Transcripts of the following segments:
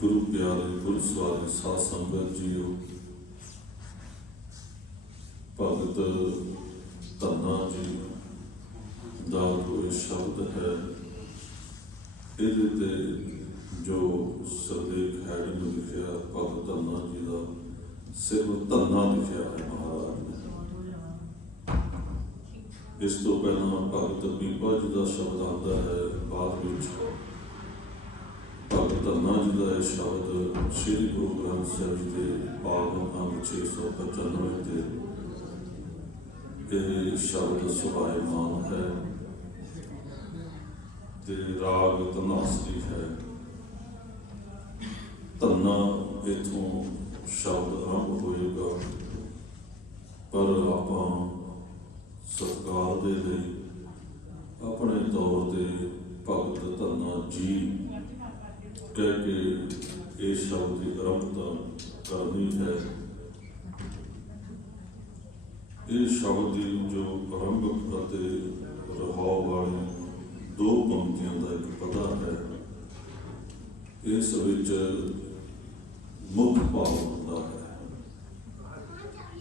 ਗੁਰੂ ਪਿਆਰੇ ਗੁਰੂ ਸਵਾਰੀ ਸਾਧ ਸੰਗਤ ਜੀਓ। ਭਗਤ ਧੰਨਾ ਜੀ, ਦਾ ਕੋਈ ਸ਼ਬਦ ਹੈ, ਇਹਦੇ ਤੇ ਜੋ ਸਰਦੇਕ ਹੈ ਨੂੰ ਲਿਖਿਆ ਭਗਤ ਧੰਨਾ ਜੀ ਦਾ, ਸਿਰਫ ਧੰਨਾ ਲਿਖਿਆ ਹੈ ਮਹਾਰਾਜ ਨੇ। ਇਸ ਤੋਂ ਪਹਿਲਾਂ ਭਗਤ ਬੀਬਾ ਜੀ ਦਾ ਸ਼ਬਦ ਆਉਂਦਾ ਹੈ, ਬਾਅਦ ਵਿੱਚ ਭਗਤ ਧੰਨਾ ਜੀ ਦਾ ਇਹ ਸ਼ਬਦ ਸ੍ਰੀ ਗੁਰੂ ਗ੍ਰੰਥ ਸਾਹਿਬ ਜੀ ਦੇ ਪਾਵਨ ਅੰਗ 695 ਤੇ ਇਹ ਸ਼ਬਦ ਸੁਭਾਇਮਾਨ ਹੈ ਤੇ ਰਾਗ ਤਨਾਸਰੀ ਹੈ ਧੰਨਾ ਇਥੋਂ ਸ਼ਬਦ ਆਰੰਭ ਹੋਏਗਾ ਪਰ ਆਪਾਂ ਸਤਿਕਾਰ ਦੇ ਲਈ ਆਪਣੇ ਤੌਰ ਤੇ ਭਗਤ ਧੰਨਾ ਜੀ ਕਹਿ ਕੇ ਇਹ ਸ਼ਬਦ ਦੀ ਆਰੰਭਤਾ ਕਰਨੀ ਹੈ। ਇਹ ਸ਼ਬਦ ਦੀ ਜੋ ਆਰੰਭਕ ਅਤੇ ਰਹਾਉ ਵਾਲੀ ਦੋ ਪੰਕਤੀਆਂ ਦਾ ਇੱਕ ਪਦਾ ਹੈ। ਇਸ ਵਿੱਚ ਮੁੱਖ ਭਾਵ ਹੁੰਦਾ ਹੈ।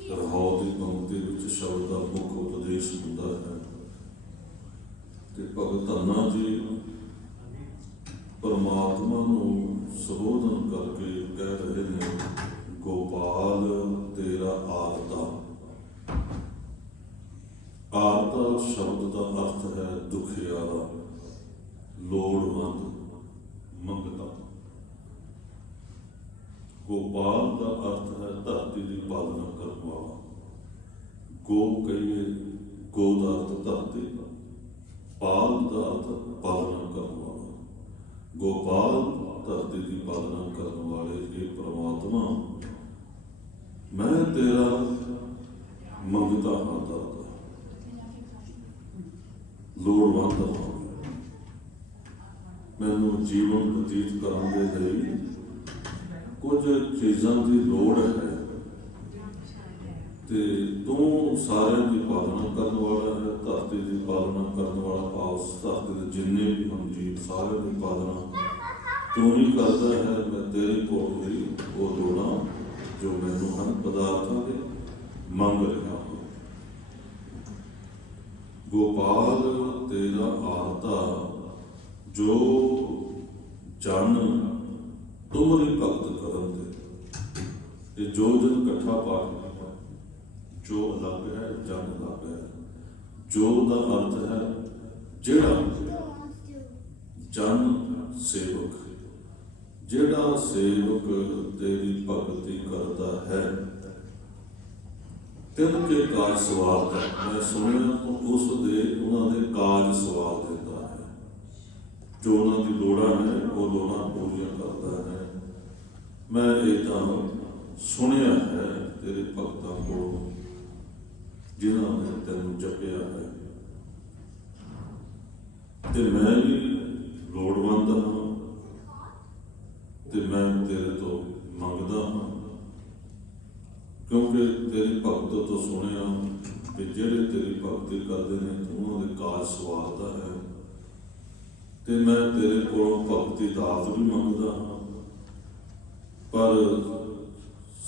ਰਹਾਉ ਦੀ ਪੰਕਤੀ ਵਿੱਚ ਸ਼ਬਦ ਦਾ ਮੁੱਖ ਉਪਦੇਸ਼ ਹੁੰਦਾ ਹੈ। ਤੇ ਭਗਤ ਧੰਨਾ ਜੀ ਪਰਮਾਤਮਾ ਨੂੰ ਸੰਬੋਧਨ ਕਰਕੇ ਕਹਿ ਰਹੇ ਨੇ, ਗੋਪਾਲ, ਤੇਰਾ ਆਰਤਾ। ਆਰਤਾ ਸ਼ਬਦ ਦਾ ਅਰਥ ਹੈ ਦੁਖਿਆਰਾ ਲੋੜਵੰਦ, ਮੰਗਤਾ। ਗੋਪਾਲ ਦਾ ਅਰਥ ਹੈ ਧਰਤੀ ਦੀ ਪਾਲਣਾ ਕਰਨ ਵਾਲਾ। ਗੋ ਕਹੀਏ ਗੋ ਦਾ ਅਰਥ ਧਰਤੀ। ਗੋਪਾਲ, ਧਰਤੀ ਦੀ ਪਾਲਣਾ ਕਰਨ ਵਾਲੇ ਇਹ ਪ੍ਰਮਾਤਮਾ, ਮੈਂ ਤੇਰਾ ਮੰਗਦਾ ਹਾਂ ਦਾਤਾ। ਲੋੜਵੰਦ ਹਾਂ। ਮੈਨੂੰ ਜੀਵਨ ਬਤੀਤ ਕਰਨ ਦੇ ਲਈ ਕੁਝ ਚੀਜ਼ਾਂ ਦੀ ਲੋੜ ਹੈ। ਤੇ ਤੂੰ ਸਾਰਿਆਂ ਦੀ ਪਾਲਣਾ ਤੂੰ ਹੀ ਕਰਦਾ ਹੈ ਮੈਂ ਤੇਰੇ ਕੋਲ ਦੀ ਉਹ ਲੋੜਾਂ ਜੋ ਮੈਨੂੰ ਹਨ ਪਦਾਰਥਾਂ ਦੇ ਮੰਗ ਰਿਹਾ ਹਾਂ ਗੋਪਾਲ ਤੇਰਾ ਆਰਤਾ ਜੋ ਜਨ ਤੁਮਰੀ ਭਗਤ ਕਰਨ ਦੇ ਇਹ ਜੋ ਜਨ ਇਕੱਠਾ ਪਾਠ ਜੋ ਅਲੱਗ ਹੈ ਜਨ ਅਲੱਗ ਹੈ ਜੋ ਦਾ ਅਰਥ ਹੈ ਜਿਹੜਾ ਜਨ ਸੇਵਕ ਜਿਹੜਾ ਸੇਵਕ ਤੇਰੀ ਭਗਤੀ ਕਰਦਾ ਹੈ ਤਿੰਨ ਕੇ ਕਾਜ ਸਵਾਲ ਦਾ ਮੈਂ ਸੁਣਿਆ ਤਾਂ ਉਸ ਦੇ, ਉਹਨਾਂ ਦੇ ਕਾਜ ਸਵਾਲ ਦਿੰਦਾ ਹੈ। ਜੋ ਉਹਨਾਂ ਦੀ ਲੋੜਾਂ ਹੈ ਉਹ ਲੋੜਾਂ ਪੂਰੀਆਂ ਕਰਦਾ ਹੈ। ਮੈਂ ਇਹ ਤਾਂ ਸੁਣਿਆ ਹੈ ਤੇਰੇ ਭਗਤਾਂ ਕੋਲ, ਜਿਨ੍ਹਾਂ ਨੇ ਤੈਨੂੰ ਜਪਿਆ ਹੈ। ਤੇ ਮੈਂ ਵੀ ਲੋੜਵੰਦ ਹਾਂ। ਤੇ ਮੈਂ ਤੇਰੇ ਤੋਂ ਮੰਗਦਾ ਹਾਂ। ਕਿਉਂਕਿ ਤੇਰੇ ਭਗਤ ਤੋਂ ਸੁਣਿਆ ਕਿ ਜਿਹੜੇ ਤੇਰੀ ਭਗਤੀ ਕਰਦੇ ਨੇ, ਉਹਨਾਂ ਦੇ ਕਾਜ ਸਵਾਰਦਾ ਹੈ। ਤੇ ਮੈਂ ਤੇਰੇ ਕੋਲੋਂ ਭਗਤੀ ਦਾਤ ਵੀ ਮੰਗਦਾ ਹਾਂ। ਪਰ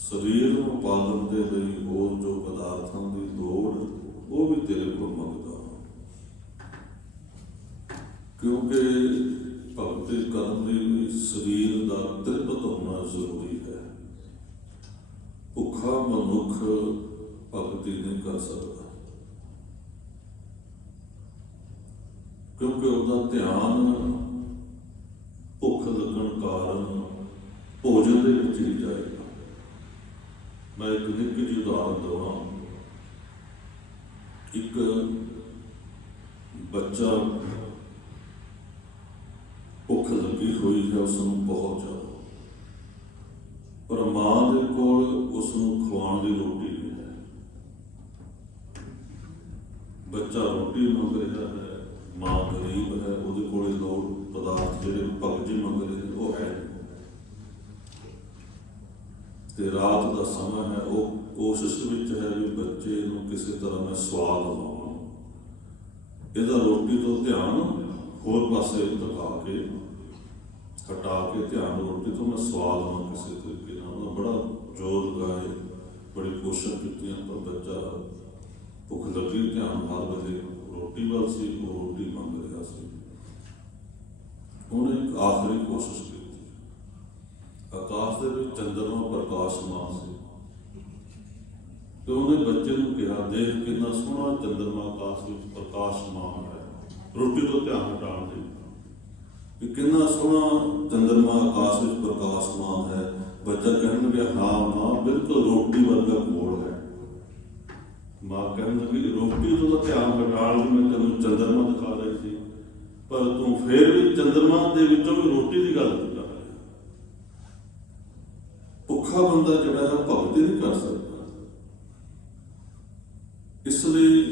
ਸਰੀਰ ਨੂੰ ਪਾਲਣ ਦੇ ਲਈ ਹੋਰ ਜੋ ਪਦਾਰਥਾਂ ਦੀ ਲੋੜ, ਉਹ ਵੀ ਤੇਰੇ ਕੋਲ ਮੰਗਦਾ ਹਾਂ। ਕਿਉਂਕਿ ਭਗਤੀ ਭਗਤੀ ਨਹੀਂ ਕਰ ਸਕਦਾ। ਕਿਉਂਕਿ ਉਹਦਾ ਧਿਆਨ ਭੁੱਖ ਲੱਗਣ ਕਾਰਨ ਭੋਜਨ ਦੇ ਵਿੱਚ ਹੀ ਜਾਏਗਾ। ਮੈਂ ਇੱਕ ਨਿੱਕੀ ਜਿਹੀ ਉਦਾਹਰਨ ਦਵਾਂ। ਇੱਕ ਬੱਚਾ ਭੁੱਖ ਲੱਗੀ ਹੋਈ ਹੈ, ਉਸ ਨੂੰ ਬਹੁਤ ਜ਼ਿਆਦਾ। ਪਰ ਮਾਂ ਦੇ ਕੋਲ ਉਸ ਨੂੰ ਖਵਾਉਣ ਦੀ ਰੋਟੀ ਨਹੀਂ ਹੈ। ਬੱਚਾ ਰੋਟੀ ਮੰਗ ਰਿਹਾ ਹੈ, ਮਾਂ ਗਰੀਬ ਹੈ, ਉਹਦੇ ਕੋਲੇ ਲੋੜ ਪਦਾਰਥ ਜਿਹੜੇ ਭਗਤ ਮੰਗ ਰਹੇ ਉਹ ਹੈ ਤੇ ਰਾਤ ਦਾ ਸਮਾਂ ਹੈ, ਉਹ ਕੋਸ਼ਿਸ਼ ਵਿੱਚ ਹੈ ਵੀ ਬੱਚੇ ਨੂੰ ਕਿਸੇ ਤਰ੍ਹਾਂ ਮੈਂ ਸਵਾਦ ਲਵਾਂ ਇਹਦਾ ਰੋਟੀ ਤੋਂ ਧਿਆਨ ਹੋਰ ਪਾਸੇ ਟਿਕਾ ਕੇ, ਹਟਾ ਕੇ ਧਿਆਨ ਰੋਟੀ ਤੋਂ ਮੈਂ ਸਵਾਦ ਨਾ ਕਿਸੇ ਤਰੀਕੇ ਨਾਲ। ਬੜਾ ਜ਼ੋਰ ਲਗਾਏ ਬੜੀ ਕੋਸ਼ਿਸ਼ ਕੀਤੀ ਪਰ ਬੱਚਾ ਭੁੱਖ ਲੱਗੀ, ਧਿਆਨ ਹਰ ਵੇਲੇ ਰੋਟੀ ਵੱਲ ਸੀ, ਉਹ ਰੋਟੀ ਮੰਗ ਰਿਹਾ ਸੀ। ਉਹਨੇ ਇੱਕ ਆਖਰੀ ਕੋਸ਼ਿਸ਼ ਕੀਤੀ। ਆਕਾਸ਼ ਦੇ ਵਿੱਚ ਚੰਦਰਮਾ ਪ੍ਰਕਾਸ਼ਮਾਨ ਸੀ। ਤੇ ਉਹਨੇ ਬੱਚੇ ਨੂੰ ਕਿਹਾ, ਦੇਖ ਕਿੰਨਾ ਸੋਹਣਾ ਚੰਦਰਮਾ ਆਕਾਸ਼ ਵਿੱਚ ਪ੍ਰਕਾਸ਼ਮਾਨ ਹੈ। ਰੋਟੀ ਤੋਂ ਧਿਆਨ ਹਟਾਉਣ ਦੇ ਵੀ ਕਿੰਨਾ ਸੋਹਣਾ ਚੰਦਰਮਾ ਆਕਾਸ਼ ਵਿੱਚ ਪ੍ਰਕਾਸ਼ਮਾਨ ਹੈ। ਬੱਚਾ ਕਹਿਣਗੇ ਹਾਂ, ਮਾਂ ਬਿਲਕੁਲ ਰੋਟੀ ਵਰਗਾ ਕੋਲ ਹੈ। ਮਾਂ ਕਹਿਣ ਲੱਗੀ ਰੋਟੀ ਤੋਂ ਤਾਂ ਧਿਆਨ ਹਟਾਉਣ ਲਈ, ਮੈਂ ਤੈਨੂੰ ਚੰਦਰਮਾ ਦਿਖਾ ਰਹੀ ਸੀ। ਪਰ ਤੂੰ ਫੇਰ ਵੀ ਚੰਦਰਮਾ ਦੇ ਵਿੱਚੋਂ ਵੀ ਰੋਟੀ ਦੀ ਗੱਲ ਕਰ ਰਿਹਾ ਭੁੱਖਾ ਬੰਦਾ ਜਿਹੜਾ ਹੈ ਭਗਤੀ ਨਹੀਂ ਕਰ ਸਕਦਾ। ਇਸ ਲਈ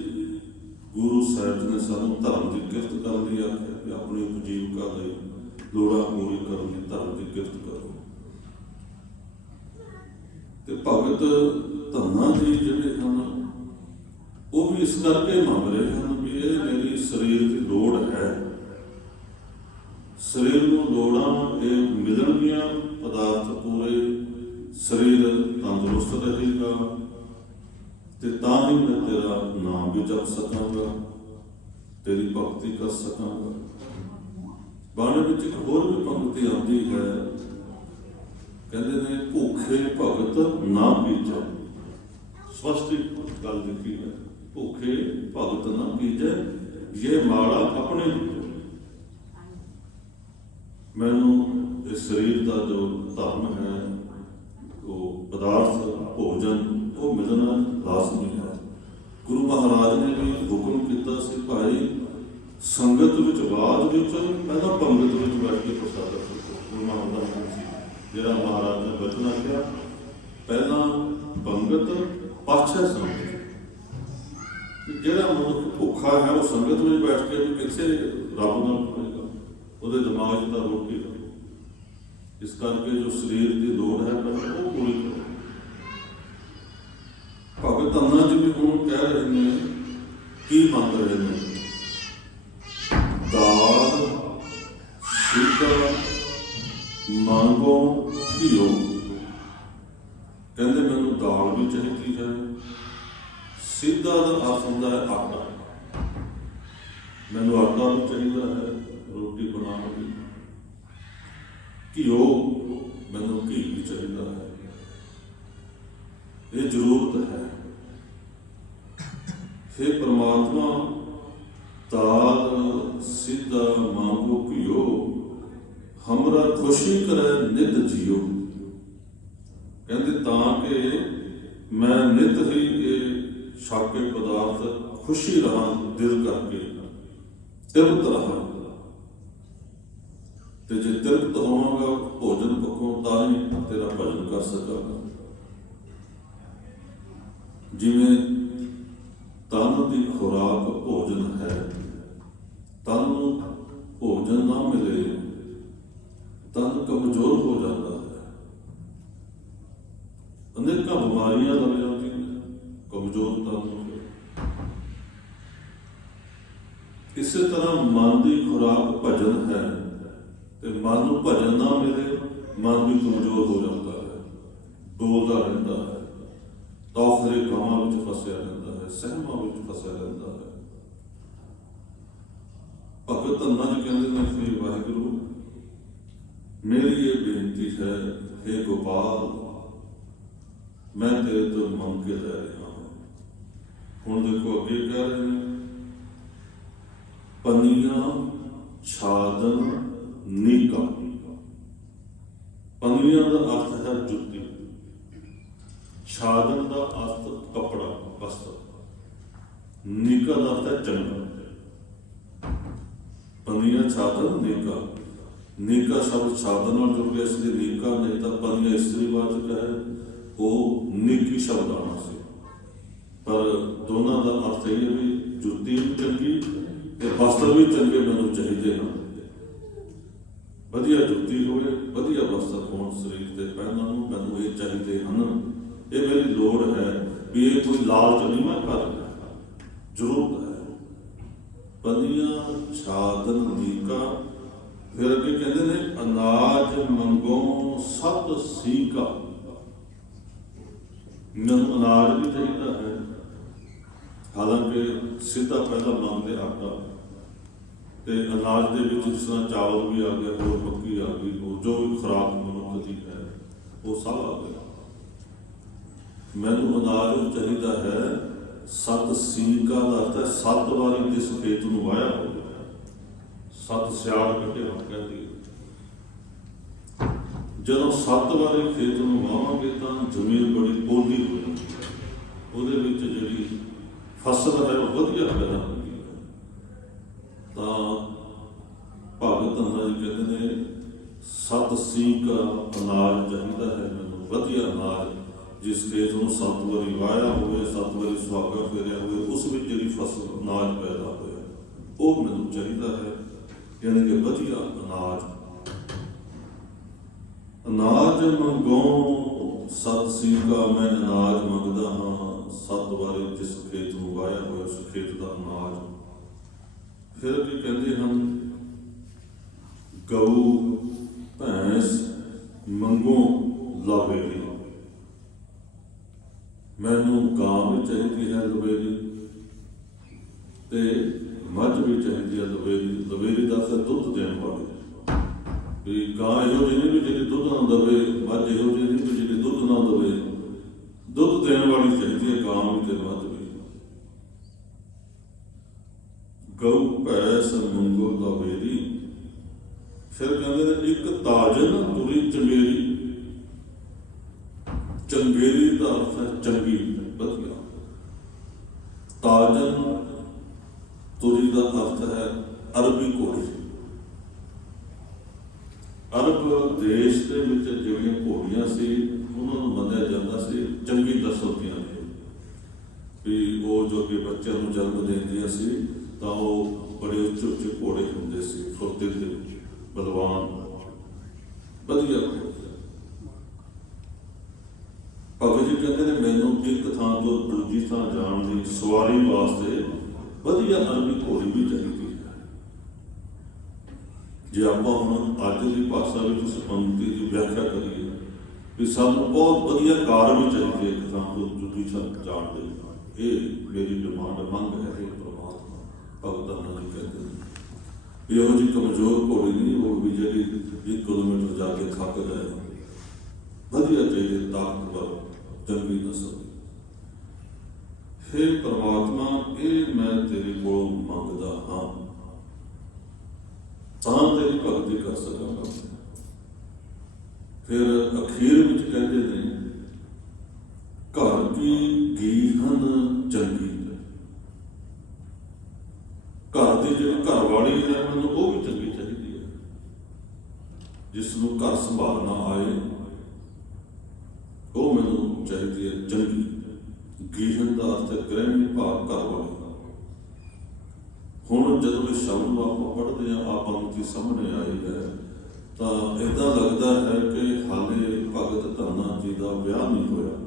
ਗੁਰੂ ਸਾਹਿਬ ਜੀ ਨੇ ਸਾਨੂੰ ਧਰਮ ਦੀ ਕਿਰਤ ਕਰਨ ਲਈ ਆਖਿਆ ਕਿ ਆਪਣੀ ਉਪਜੀਵਕਾ ਲਈ ਲੋੜਾਂ ਪੂਰੀ ਕਰਨ ਦੀ ਧਰਮ ਦੀ ਕਿਰਤ ਕਰੋ। ਤੇ ਭਗਤ ਧੰਨਾ ਜੀ ਜਿਹੜੇ ਹਨ, ਉਹ ਵੀ ਇਸ ਕਰਕੇ ਮੰਗ ਰਹੇ ਹਨ ਵੀ ਇਹ ਮੇਰੀ ਸਰੀਰ ਦੀ ਲੋੜ ਹੈ। ਸਰੀਰ ਨੂੰ ਲੋੜਾਂ, ਇਹ ਮਿਲਣਗੀਆਂ ਪਦਾਰਥ ਪੂਰੇ ਸਰੀਰ ਤੰਦਰੁਸਤ ਰਹੇਗਾ ਤੇ ਤਾਂ ਹੀ ਮੈਂ ਤੇਰਾ ਨਾਮ ਵੀ ਜਪ ਸਕਾਂਗਾ, ਤੇਰੀ ਭਗਤੀ ਕਰ ਸਕਾਂਗਾ। ਬਾਣੇ ਵਿੱਚ ਇੱਕ ਹੋਰ ਵੀ ਪੰਕਤੀ ਆਉਂਦੀ ਹੈ ਕਹਿੰਦੇ ਨੇ ਭੁੱਖੇ ਭਗਤ ਨਾ ਪੀਜੈ। ਸਪਸ਼ਟ ਗੱਲ ਲਿਖੀ ਹੈ। ਭੁੱਖੇ ਭਗਤ ਨਾ ਪੀਜੈ ਇਹ ਮਾੜਾ ਆਪਣੇ ਮੈਨੂੰ ਇਸ ਸਰੀਰ ਦਾ ਜੋ ਧਰਮ ਹੈ, ਉਹ ਪਦਾਰਥ, ਭੋਜਨ, ਉਹ ਮਿਲਣਾ ਲਾਜ਼ਮੀ ਹੈ। ਗੁਰੂ ਮਹਾਰਾਜ ਨੇ ਵੀ ਹੁਕਮ ਕੀਤਾ ਸੀ, ਭਾਈ, ਸੰਗਤ ਵਿੱਚ, ਬਾਅਦ ਵਿੱਚ, ਪਹਿਲਾਂ ਪੰਗਤ ਵਿੱਚ ਬੈਠ ਕੇ ਪ੍ਰਸਾਦ ਰੱਖੋ। ਗੁਰੂ ਮਹਾਰਾਜ ਦਾ ਜਿਹੜਾ ਮਹਾਰਾਜ ਨੇ ਬਚਨਾ ਕਿਹਾ ਪਹਿਲਾਂ ਪੰਗਤ ਪਾਛੇ ਸੰਗਤ। ਜਿਹੜਾ ਮਨੁੱਖ ਭੁੱਖਾ ਹੈ, ਉਹ ਸੰਗਤ ਵਿੱਚ ਬੈਠ ਕੇ ਵੀ ਕਿੱਥੇ ਰੱਬ ਨਾਲ ਹੋਏਗਾ ਉਹਦੇ ਦਿਮਾਗ 'ਚ ਰੋਟੀ ਇਸ ਕਰਕੇ ਜੋ ਸਰੀਰ ਦੀ ਲੋੜ ਹੈ ਪਹਿਲਾਂ ਉਹ ਪੂਰੀ ਕਰੋ। ਭਗਤ ਧੰਨਾ ਜੀ ਵੀ ਹੁਣ ਕਹਿ ਰਹੇ ਨੇ, ਕੀ ਮੰਗ ਰਹੇ ਨੇ? ਦਾਲ ਸਿੱਧਾ ਮੰਗੋ ਘਿਓ ਕਹਿੰਦੇ ਮੈਨੂੰ ਦਾਲ ਵੀ ਚਾਹੀਦੀ ਹੈ। ਸਿੱਧਾ ਦਾ ਅਰਥ ਹੁੰਦਾ ਹੈ ਆਟਾ। ਮੈਨੂੰ ਆਟਾ ਵੀ ਚਾਹੀਦਾ ਹੈ, ਰੋਟੀ ਬਣਾਉਣ ਲਈ। ਘਿਓ ਮੈਨੂੰ ਘੀ ਵੀ ਚਾਹੀਦਾ ਹੈ। ਇਹ ਜ਼ਰੂਰਤ ਹੈ। हे ਪ੍ਰਮਾਤਮਾ ਦਾਲ ਸਿੱਧਾ ਮੰਗੋ ਹਮਰਾ ਖੁਸ਼ੀ ਕਰੇ ਨਿਤ ਜੀਓ। ਕਹਿੰਦੇ ਤਾਂ ਕਿ ਮੈਂ ਨਿਤ ਹੀ ਇਹ ਸ਼ਾਕੇ ਪਦਾਰਥ ਖੁਸ਼ੀ ਰਹਾਂ ਦਿਲ ਕਰਕੇ। ਤ੍ਰਿਪਤ ਰਹਾਂ। ਤੇ ਜੇ ਤ੍ਰਿਪਤ ਹੋਵਾਂਗਾ, ਭੋਜਨ ਪੱਖੋਂ ਤਾਂ ਹੀ ਤੇਰਾ ਭਜਨ ਕਰ ਸਕਾਂਗਾ। ਜਿਵੇਂ ਤਨ ਦੀ ਖੁਰਾਕ ਭੋਜਨ ਹੈ, ਤਨ ਨੂੰ ਭੋਜਨ ਨਾ ਮਿਲੇ ਤਨ ਕਮਜ਼ੋਰ ਹੋ ਜਾਂਦਾ ਹੈ। ਅਨੇਕਾਂ ਬਿਮਾਰੀਆਂ ਲੱਗ ਜਾਂਦੀਆਂ ਕਮਜ਼ੋਰ ਤਨ ਇਸੇ ਤਰ੍ਹਾਂ ਮਨ ਦੀ ਖੁਰਾਕ ਭਜਨ ਹੈ ਤੇ ਮਨ ਨੂੰ ਭਜਨ ਨਾ ਮਿਲੇ, ਮਨ ਵੀ ਕਮਜ਼ੋਰ ਹੋ ਜਾਂਦਾ ਹੈ। ਡੋਲਦਾ ਰਹਿੰਦਾ ਹੈ। ਤੌਖਰੇ ਗਾਵਾਂ ਵਿੱਚ ਫਸਿਆ ਰਹਿੰਦਾ ਹੈ, ਸਹਿਮਾਂ ਵਿੱਚ ਫਸਿਆ ਰਹਿੰਦਾ ਹੈ। ਭਗਤ ਅੰਨਾ ਜੀ ਕਹਿੰਦੇ ਨੇ, ਸ੍ਰੀ ਵਾਹਿਗੁਰੂ ਮੇਰੀ ਇਹ ਬੇਨਤੀ ਹੈ हे ਗੋਪਾਲ ਮੈਂ ਤੇਰੇ ਤੋਂ ਮੰਗ ਕੇ ਲੈ ਰਿਹਾ ਹਾਂ ਹੁਣ ਦੇਖੋ ਅੱਗੇ ਕਹਿ ਰਹੇ ਨੇ ਪਨੀਆਂ ਛਾਦਨ ਨੀਕਾ ਪਨੀਆਂ ਦਾ ਅਰਥ ਹੈ ਜੁੱਤੀ ਛਾਦਨ ਦਾ ਅਰਥ ਕਪੜਾ ਵਸਤਰ ਨੀਕਾ ਦਾ ਅਰਥ ਹੈ ਚੰਗਾ ਪਨੀਆਂ ਛਾਦਨ ਨੀਕਾ ਨੀਕਾ ਸ਼ਬਦ ਛਾਦਨ ਨਾਲ ਜੁੜ ਗਿਆ ਇਸ ਲਈ ਨੀਕਾ ਨਹੀਂ ਤਾਂ ਪਨੀਆਂ ਇਸਤਰੀ ਵਾਚਕ ਹੈ ਉਹ ਨੀਕੀ ਸ਼ਬਦ ਆਣਾ ਸੀ। ਪਰ ਦੋਨਾਂ ਦਾ ਅਰਥ ਇਹ ਜੁੱਤੀ ਵੀ ਚੰਗੀ ਤੇ ਵਸਤਰ ਵੀ ਚੰਗੇ ਮੈਨੂੰ ਚਾਹੀਦੇ ਹਨ। ਵਧੀਆ ਜੁੱਤੀ ਹੋਵੇ, ਵਧੀਆ ਵਸਤਰ ਹੋਣ ਸਰੀਰ ਤੇ ਪਹਿਨਣ ਨੂੰ ਮੈਨੂੰ ਇਹ ਚਾਹੀਦੇ ਹਨ। ਇਹ ਮੇਰੀ ਲੋੜ ਹੈ ਵੀ ਇਹ ਕੋਈ ਲਾਲਚ ਨਹੀਂ ਮੈਂ ਕਰ ਜ਼ਰੂਰਤ ਹੈ। ਪਨੀਆਂ ਛਾਦਨ ਨੀਕਾ ਫਿਰ ਅੱਗੇ ਕਹਿੰਦੇ ਨੇ, ਅਨਾਜ ਮੰਗੋ, ਸਤ ਸੀਕਾ। ਮੈਨੂੰ ਅਨਾਜ ਵੀ ਚਾਹੀਦਾ ਹੈ। ਹਾਲਾਂਕਿ ਸਿੱਧਾ ਪਹਿਲਾਂ ਮੰਗਦੇ ਆਟਾ। ਤੇ ਅਨਾਜ ਦੇ ਵਿੱਚ ਜਿਸ ਤਰ੍ਹਾਂ ਚਾਵਲ ਵੀ ਆ ਗਿਆ ਹੋਰ ਮੱਕੀ ਆ ਗਈ, ਹੋਰ ਜੋ ਵੀ ਖੁਰਾਕ ਮਨੁੱਖ ਦੀ ਹੈ, ਉਹ ਸਭ ਆ ਗਿਆ ਮੈਨੂੰ ਅਨਾਜ ਚਾਹੀਦਾ ਹੈ, ਸਤ ਸੀਕਾ ਦਾ ਅਰਥ ਹੈ, ਸੱਤ ਵਾਰੀ ਜਿਸ ਖੇਤ ਨੂੰ ਵਾਇਆ ਹੋਵੇ। ਸੱਤ ਸਿਆਲ ਕੱਢੇ ਹੋਣ ਕਹਿੰਦੀ ਜਦੋਂ ਸੱਤ ਵਾਰੀ ਖੇਤ ਨੂੰ ਵਾਵਾਂਗੇ ਤਾਂ ਜ਼ਮੀਨ ਬੜੀ ਪੋਲੀ ਹੋ ਜਾਂਦੀ ਹੈ। ਉਹਦੇ ਵਿੱਚ ਜਿਹੜੀ ਫਸਲ ਹੈ ਉਹ ਵਧੀਆ ਪੈਦਾ ਹੁੰਦੀ ਹੈ। ਤਾਂ ਭਗਤ ਅੰਦਰ ਜੀ ਕਹਿੰਦੇ ਨੇ, ਸੱਤ ਸੀਕ ਅਨਾਜ ਚਾਹੀਦਾ ਹੈ, ਮੈਨੂੰ ਵਧੀਆ ਅਨਾਜ, ਜਿਸ ਖੇਤ ਨੂੰ ਸੱਤ ਵਾਰੀ ਵਾਇਆ ਹੋਵੇ, ਸੱਤ ਵਾਰੀ ਸੁਹਾਗਾ ਫੇਰਿਆ ਹੋਵੇ, ਉਸ ਵਿੱਚ ਜਿਹੜੀ ਫਸਲ, ਅਨਾਜ ਪੈਦਾ ਹੋਇਆ, ਉਹ ਮੈਨੂੰ ਚਾਹੀਦਾ ਹੈ। ਯਾਨੀ ਕਿ ਵਧੀਆ ਅਨਾਜ। ਅਨਾਜ ਮੰਗੋ ਸਤ ਸੀਕਾ ਮੈਂ ਅਨਾਜ ਮੰਗਦਾ ਹਾਂ। ਸੱਤ ਵਾਰੀ ਜਿਸ ਖੇਤ ਨੂੰ ਵਾਇਆ ਹੋਇਆ ਉਸ ਖੇਤ ਦਾ ਅਨਾਜ। ਫਿਰ ਵੀ ਕਹਿੰਦੇ ਹਨ, ਗਊ, ਭੈਂਸ ਮੰਗੋ ਲਾਵੇਗੀ ਮੈਨੂੰ ਗਾਂ ਵੀ ਚਾਹੀਦੀ ਹੈ ਲਵੇਰੀ ਤੇ ਮੱਝ ਵੀ ਚਾਹੀਦੀ ਹੈ ਲਵੇਰੀ ਲਵੇਰੀ ਦਾ ਅਰਥ ਦੁੱਧ ਦੇਣ ਵਾਲੀ ਵੀ ਗਾਂ ਇਹੋ ਜਿਹੀ ਨਹੀਂ ਜਿਹੜੀ ਦੁੱਧ ਨਾ ਦਵੇ, ਮੱਝ ਇਹੋ ਜਿਹੀ ਨਹੀਂ ਜਿਹੜੀ ਦੁੱਧ ਨਾ ਦਵੇ। ਦੁੱਧ ਦੇਣ ਵਾਲੀ ਚਾਹੀਦੀ ਹੈ ਗਾਂ ਵੀ ਤੇ ਮੱਝ ਵੀ। ਗਊ, ਭੈਸ, ਮੰਗੋ, ਦਵੇਰੀ। ਫਿਰ ਕਹਿੰਦੇ ਨੇ ਇੱਕ ਤਾਜਨ, ਤੁਰੀ ਚੰਗੇਰੀ। ਚੰਗੇਰੀ ਦਾ ਅਰਥ ਹੈ ਚੰਗੀ ਵਧੀਆ ਤਾਜਨ ਤੁਰੀ ਦਾ ਅਰਥ ਹੈ ਅਰਬੀ ਘੋੜੀ ਅਰਬ ਦੇਸ਼ ਦੇ ਵਿੱਚ ਜਿਹੜੀਆਂ ਘੋੜੀਆਂ ਸੀ, ਉਹਨਾਂ ਨੂੰ ਮੰਨਿਆ ਜਾਂਦਾ ਸੀ ਚੰਗੀ ਨਸਲ ਨੇ। ਵੀ ਉਹ ਜੋ ਕਿ ਬੱਚਿਆਂ ਨੂੰ ਜਨਮ ਦਿੰਦੀਆਂ ਸੀ, ਤਾਂ ਉਹ ਬੜੇ ਉੱਚੇ ਉੱਚੇ ਘੋੜੇ ਹੁੰਦੇ ਸੀ, ਫੁਰਤੇ ਦੇ ਵਿੱਚ, ਬਲਵਾਨ। ਵਧੀਆ ਘੋੜੇ। ਭਗਤ ਜੀ ਕਹਿੰਦੇ ਨੇ, ਮੈਨੂੰ ਇੱਕ ਥਾਂ ਤੋਂ ਦੂਜੀ ਥਾਂ ਜਾਣ ਦੀ ਸਵਾਰੀ ਵਾਸਤੇ ਵਧੀਆ ਅਰਬੀ ਘੋੜੀ ਵੀ ਚਾਹੀਦੀ ਜੇ ਆਪਾਂ ਹੁਣ ਅੱਜ ਦੀ ਭਾਸ਼ਾ ਵਿੱਚ ਇਸ ਦੀ ਵਿਆਖਿਆ ਕਰੀਏ, ਵੀ ਸਾਨੂੰ ਬਹੁਤ ਵਧੀਆ ਕਾਰ ਵੀ ਚਾਹੀਦੀ ਹੈ ਇੱਕ ਥਾਂ ਜਾਣ ਦੇ ਇਹ ਮੇਰੀ ਡਿਮਾਂਡ ਮੰਗ ਹੈ, ਇਹ ਪ੍ਰਮਾਤਮਾ ਭਗਤਾਂ ਨਾਲ ਕਹਿੰਦੇ ਵੀ ਇਹੋ ਜਿਹੀ ਕਮਜ਼ੋਰ ਘੋੜੀ ਨਹੀਂ, ਉਹ ਵੀ ਜਿਹੜੀ 1 ਕਿਲੋਮੀਟਰ ਜਾ ਕੇ ਥੱਕ ਜਾਏ, ਵਧੀਆ ਚਾਹੀਦੀ ਤਾਕਤਵਰ, ਚੰਗੀ ਨਸਲ ਹੇ ਪ੍ਰਮਾਤਮਾ, ਇਹ ਮੈਂ ਤੇਰੇ ਕੋਲ ਮੰਗਦਾ ਹਾਂ। ਤਾਂ ਤੇਰੀ ਭਗਤੀ ਕਰ ਸਕਾਂਗਾ ਫਿਰ ਅਖੀਰ ਵਿੱਚ ਕਹਿੰਦੇ ਨੇ, ਘਰ ਕੀ ਗੀਹਨ ਚੰਗੀ ਘਰ ਦੀ ਜਿਹੜੀ ਘਰ ਵਾਲੀ ਹੈ ਮੈਨੂੰ ਉਹ ਵੀ ਚੰਗੀ ਚਾਹੀਦੀ ਹੈ। ਜਿਸ ਨੂੰ ਘਰ ਸੰਭਾਲਣਾ ਆਏ, ਉਹ ਮੈਨੂੰ ਚਾਹੀਦੀ ਹੈ ਚੰਗੀ। ਗੀਹਨ ਦਾ ਅਰਥ ਗ੍ਰਹਿਣੀ ਭਾਵ ਘਰ ਵਾਲੀ ਹੁਣ ਜਦੋਂ ਇਹ ਸ਼ਬਦ ਨੂੰ ਆਪਾਂ ਪੜ੍ਹਦੇ ਹਾਂ ਆ ਪੰਕਤੀ ਸਾਹਮਣੇ ਆਈ ਹੈ, ਤਾਂ ਇਦਾਂ ਲੱਗਦਾ ਹੈ ਕਿ ਹਾਲੇ ਭਗਤ ਧੰਨਾ ਜੀ ਦਾ ਵਿਆਹ ਨਹੀਂ ਹੋਇਆ।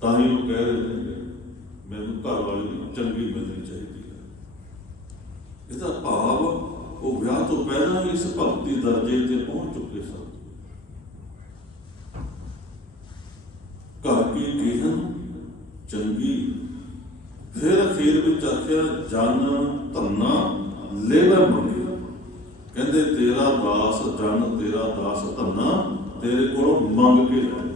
ਤਾਂ ਹੀ ਉਹ ਕਹਿ ਰਹੇ ਨੇ, ਮੈਨੂੰ ਘਰ ਵਾਲੀ ਚੰਗੀ ਮਿਲਣੀ ਚਾਹੀਦੀ ਹੈ। ਇਹਦਾ ਭਾਵ ਉਹ ਵਿਆਹ ਤੋਂ ਪਹਿਲਾਂ ਹੀ ਇਸ ਭਗਤੀ ਦਰਜੇ ਤੇ ਪਹੁੰਚ ਚੁੱਕੇ ਸਨ। ਘਰ ਕੀ ਗੇਹਨ ਚੰਗੀ ਫਿਰ ਅਖੀਰ ਵਿੱਚ ਆਖਿਆ, ਜਨ ਧੰਨਾ ਲੇਵਾ ਮੰਗੇ ਕਹਿੰਦੇ, ਤੇਰਾ ਦਾਸ, ਜਨ ਤੇਰਾ ਦਾਸ ਧੰਨਾ, ਤੇਰੇ ਕੋਲੋਂ ਮੰਗ ਕੇ ਲੈ